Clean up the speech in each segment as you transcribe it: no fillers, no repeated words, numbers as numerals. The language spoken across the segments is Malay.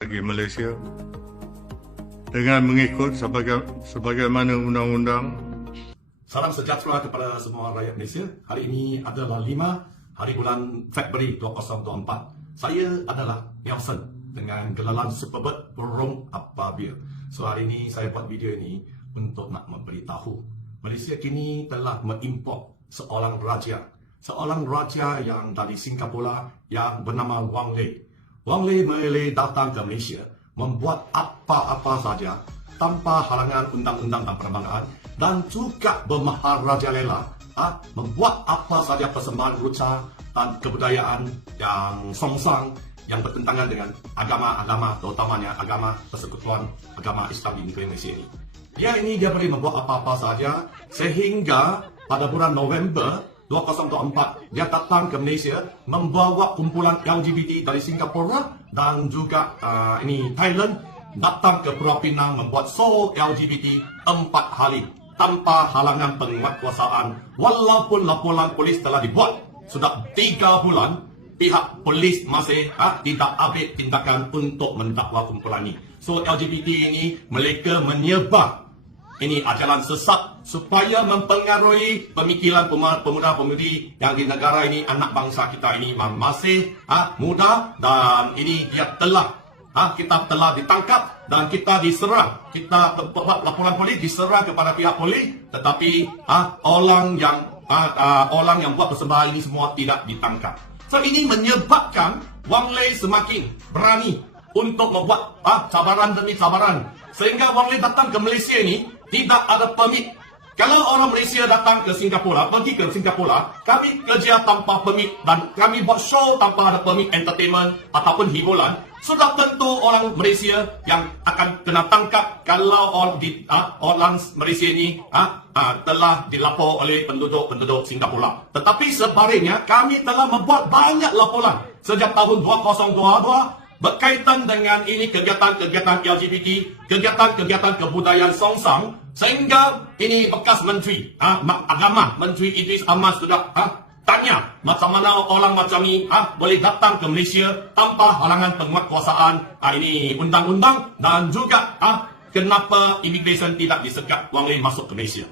bagi Malaysia dengan mengikut sebagaimana undang-undang. Salam sejahtera kepada semua rakyat Malaysia. Hari ini adalah 5 hari bulan Februari 2024. Saya adalah Nelson dengan gelaran Superbird Burung Apabil. So hari ini saya buat video ini untuk nak memberitahu Malaysia kini telah mengimport seorang raja yang dari Singapura yang bernama Wang Lei. Wang Lei boleh datang ke Malaysia membuat apa-apa saja tanpa halangan undang-undang dan perbankan, dan juga bermaharajalela membuat apa saja persembahan ruca dan kebudayaan yang songsang yang bertentangan dengan agama-agama, terutamanya agama persekutuan agama Islam di negeri Malaysia ini. Dia boleh membuat apa-apa saja sehingga pada bulan November 2024 dia datang ke Malaysia membawa kumpulan LGBT dari Singapura dan juga Thailand datang ke Pulau Pinang membuat show LGBT 4 hari tanpa halangan penguatkuasaan. Walaupun laporan polis telah dibuat sudah 3 bulan, pihak polis masih tidak ambil tindakan untuk mendakwa kumpulan ini. So LGBT ini mereka menyebar ini ajaran sesat supaya mempengaruhi pemikiran pemuda-pemudi yang di negara ini, anak bangsa kita ini masih muda, dan ini dia kita telah ditangkap dan kita diserang. Kita laporan polis diserang kepada pihak polis, tetapi orang yang buat persembahan ini semua tidak ditangkap. So ini menyebabkan Wang Lei semakin berani untuk membuat cabaran demi cabaran, sehingga Wang Lei datang ke Malaysia ini tidak ada permit. Kalau orang Malaysia datang ke Singapura, pergi ke Singapura, kami kerja tanpa permit dan kami buat show tanpa ada permit entertainment ataupun hiburan, sudah tentu orang Malaysia yang akan kena tangkap kalau orang Malaysia ini telah dilapor oleh penduduk Singapura. Tetapi sebaliknya, kami telah membuat banyak laporan sejak tahun 2022 berkaitan dengan ini kegiatan-kegiatan LGBT, kegiatan-kegiatan kebudayaan songsang, sehingga ini bekas Menteri Agama, Menteri Idris Ahmad sudah tanya macam mana orang macam ni boleh datang ke Malaysia tanpa halangan penguatkuasaan ini undang-undang, dan juga kenapa immigration tidak disekat Wang Lei masuk ke Malaysia.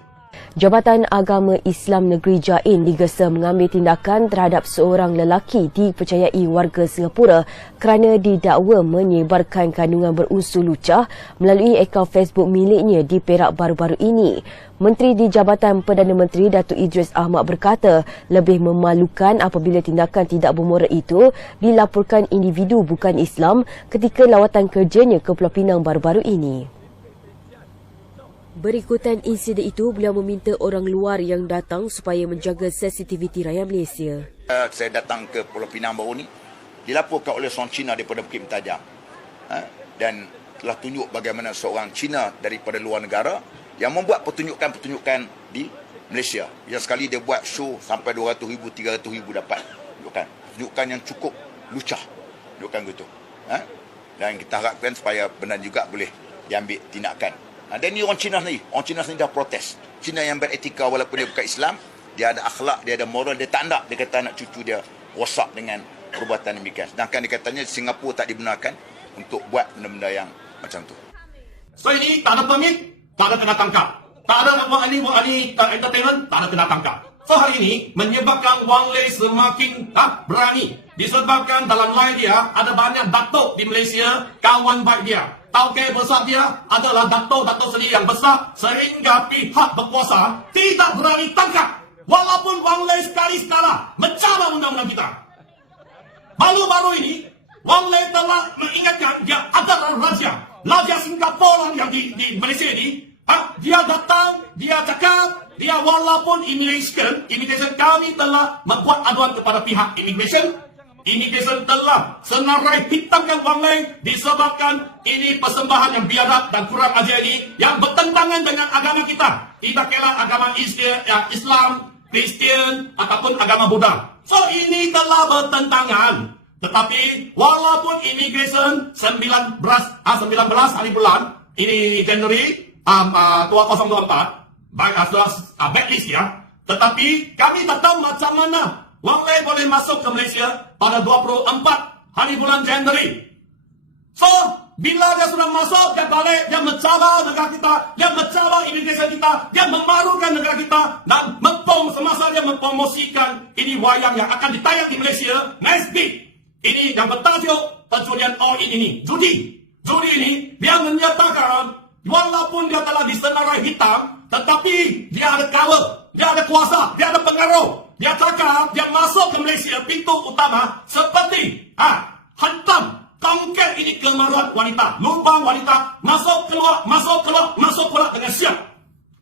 Jabatan Agama Islam Negeri Jain digesa mengambil tindakan terhadap seorang lelaki dipercayai warga Singapura kerana didakwa menyebarkan kandungan berunsur lucah melalui akaun Facebook miliknya di Perak baru-baru ini. Menteri di Jabatan Perdana Menteri Datuk Idris Ahmad berkata lebih memalukan apabila tindakan tidak bermoral itu dilaporkan individu bukan Islam ketika lawatan kerjanya ke Pulau Pinang baru-baru ini. Berikutan insiden itu, beliau meminta orang luar yang datang supaya menjaga sensitiviti rakyat Malaysia. Saya datang ke Pulau Pinang baru ni, dilaporkan oleh seorang Cina daripada Bukit Mentajam. Dan telah tunjuk bagaimana seorang Cina daripada luar negara yang membuat pertunjukan-pertunjukan di Malaysia. Yang sekali dia buat show sampai 200,000, 300,000 dapat. Pertunjukan yang cukup lucah. Pertunjukan gitu. Dan kita harapkan supaya benar juga boleh diambil tindakan. Dan ni orang Cina sendiri dah protes. Cina yang beretika walaupun dia bukan Islam, dia ada akhlak, dia ada moral, dia tak nak, dia kata anak cucu dia rosak dengan perbuatan demikian. Sedangkan dia katanya Singapura tak dibenarkan untuk buat benda-benda yang macam tu. So ini tak ada permit, tak ada kena tangkap. Tak ada Wang Ali entertainment, tak ada kena tangkap. So hari ini menyebabkan Wang Lei semakin berani. Disebabkan dalam line dia ada banyak datuk di Malaysia, kawan baik dia. Tauke besar dia adalah datuk-datuk sendiri yang besar, sehingga pihak berkuasa tidak berani tangkap. Walaupun Wang Lei sekali-sekala mencabar undang-undang kita. Baru-baru ini, Wang Lei telah mengingatkan dia adalah Raja Singapura yang di Malaysia ini. Dia datang, dia cakap, dia walaupun immigration kami telah membuat aduan kepada pihak Immigration telah senarai hitamkan Wang Lei disebabkan ini persembahan yang biadab dan kurang ajar ini yang bertentangan dengan agama kita. Tidak kira agama Islam, Kristian ataupun agama Buddha. So ini telah bertentangan. Tetapi walaupun immigration 19 hari bulan ini Januari 2024 backlist ya. Tetapi kami tak tahu macam mana Wang Lei boleh masuk ke Malaysia pada 24 hari bulan Januari. So, Bila dia sudah masuk, dia balik, dia mencabar negara kita, dia mencabar imigresen kita, dia memalukan negara kita dan semasa dia mempromosikan ini wayang yang akan ditayang di Malaysia next week. Ini yang bertajuk perjudian all in ini, judi. Judi ini dia menyatakan walaupun dia telah disenarai hitam, tetapi dia ada cover, dia ada kuasa, dia ada pengaruh. Dia cakap dia masuk ke Malaysia pintu utama seperti hantam tongkat ini kemaluan wanita, lubang wanita, masuk keluar dengan siap.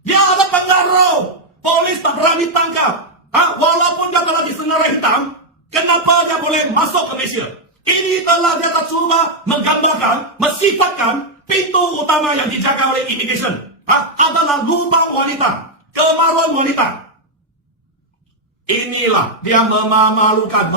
Dia ada pengaruh. Polis tak berani tangkap. Walaupun dia telah disenarai hitam, kenapa dia boleh masuk ke Malaysia? Ini telah dia tak cuba menggambarkan, mensifatkan pintu utama yang dijaga oleh imigresen adalah lubang wanita, kemaluan wanita. Inilah dia memalukan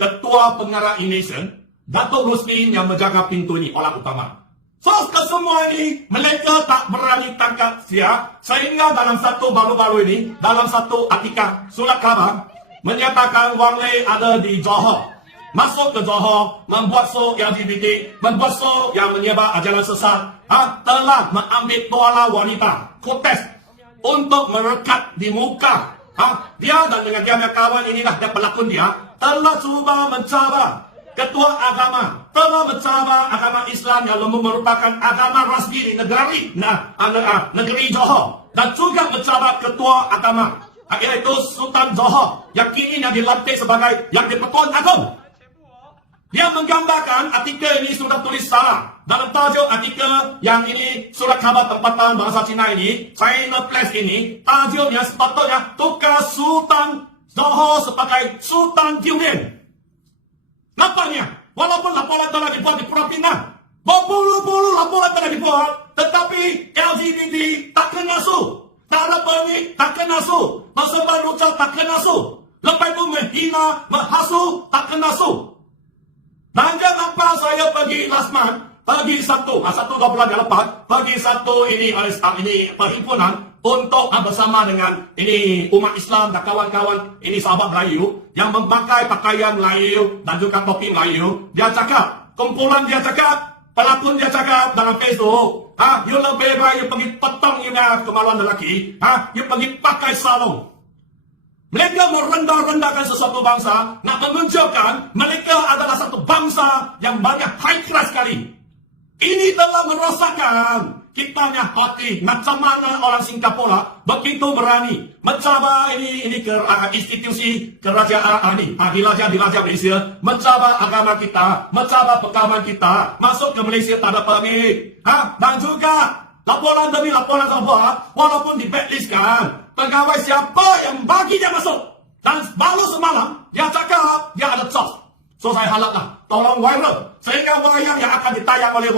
Ketua Pengarah Imigresen, Datuk Rusmin yang menjaga pintu ini, orang utama. So, kesemua ini, mereka tak berani tangkap dia, sehingga dalam satu baru-baru ini, dalam satu artikel surat khabar, menyatakan Wang Lei ada di Johor. Masuk ke Johor, membuat show LGBT, membuat show yang menyebar ajaran sesat, telah mengambil tuala wanita, kotes, untuk merekat di muka. Dia dan dengan dia punya kawan inilah dia pelakon dia, telah cuba mencabar Ketua Agama, telah mencabar agama Islam yang merupakan agama rasmi di negeri Johor, dan juga mencabar Ketua Agama, iaitu Sultan Johor yang kini yang dilantik sebagai Yang di-Pertuan Agong. Dia menggambarkan artikel ini sudah tulis salah. Dalam tajuk artikel yang ini surat khabar tempatan bahasa Cina ini, China Press ini, tajuknya sepatutnya tukar Sultan Johor sebagai Sultan Durian. Nampaknya, walaupun laporan telah dibuat di Pulau Pinang, berpuluh-puluh laporan telah dibuat, tetapi LGBT tak kena su. Tak ada permit, tak kena su. Bersebar lucu, tak kena su. Lepas itu menghina, menghasut, tak kena su. Dan kenapa saya pergi last month, pergi satu bulan yang lepas, pergi satu ini perhimpunan untuk bersama dengan ini umat Islam dan kawan-kawan ini sahabat Melayu yang memakai pakaian Melayu dan juga topi Melayu. Dia cakap, kumpulan dia cakap, pelakon dia cakap dalam Facebook, you lebih baik you pergi petang you nak kemaluan lelaki, you pergi pakai sarung. Mereka merendah-rendahkan sesuatu bangsa, nak menunjukkan mereka adalah satu bangsa yang banyak high class sekali. Ini telah merasakan kitanya hati macam mana orang Singapura begitu berani mencabar ini ke institusi kerajaan diraja Malaysia, mencabar agama kita, mencabar pekaman kita, masuk ke Malaysia tak ada permit. Dan juga laporan demi laporan terbuat, walaupun di blacklistkan, pegawai siapa yang bagi dia masuk. Dan baru semalam, dia cakap dia ada charge. So saya haraplah, tolong viral. Sehingga wayang yang akan ditayang oleh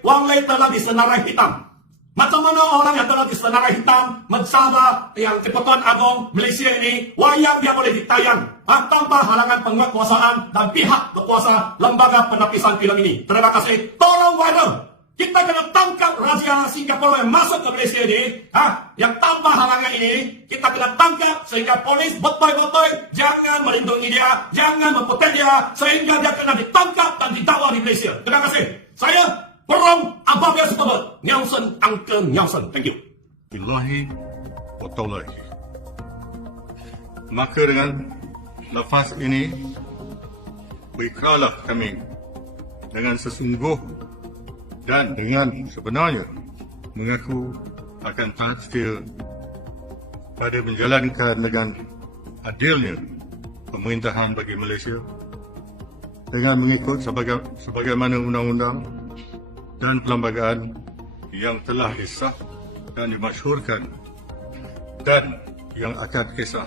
Wang Lei telah disenarai hitam. Macam mana orang yang telah disenarai hitam, mencabar yang di-Pertuan Agong Malaysia ini, wayang dia boleh ditayang tanpa halangan penguasaan dan pihak berkuasa lembaga penapisan filem ini. Terima kasih. Tolong viral. Kita kena tangkap Raja Singapura yang masuk ke Malaysia ini, yang tanpa halangan ini, kita kena tangkap sehingga polis betul-betul jangan melindungi dia, jangan memprotek dia, sehingga dia kena ditangkap dan didakwa di Malaysia. Terima kasih. Saya Perong Ababia Superbird, Nelson Uncle Nelson. Thank you. Billahi wa taulahi. Maka dengan lafaz ini, berikrarlah kami dengan sesungguh dan dengan sebenarnya mengaku akan taat setia pada menjalankan dengan adilnya pemerintahan bagi Malaysia dengan mengikut sebagaimana undang-undang dan perlembagaan yang telah disah dan dimasyhurkan dan yang akan disah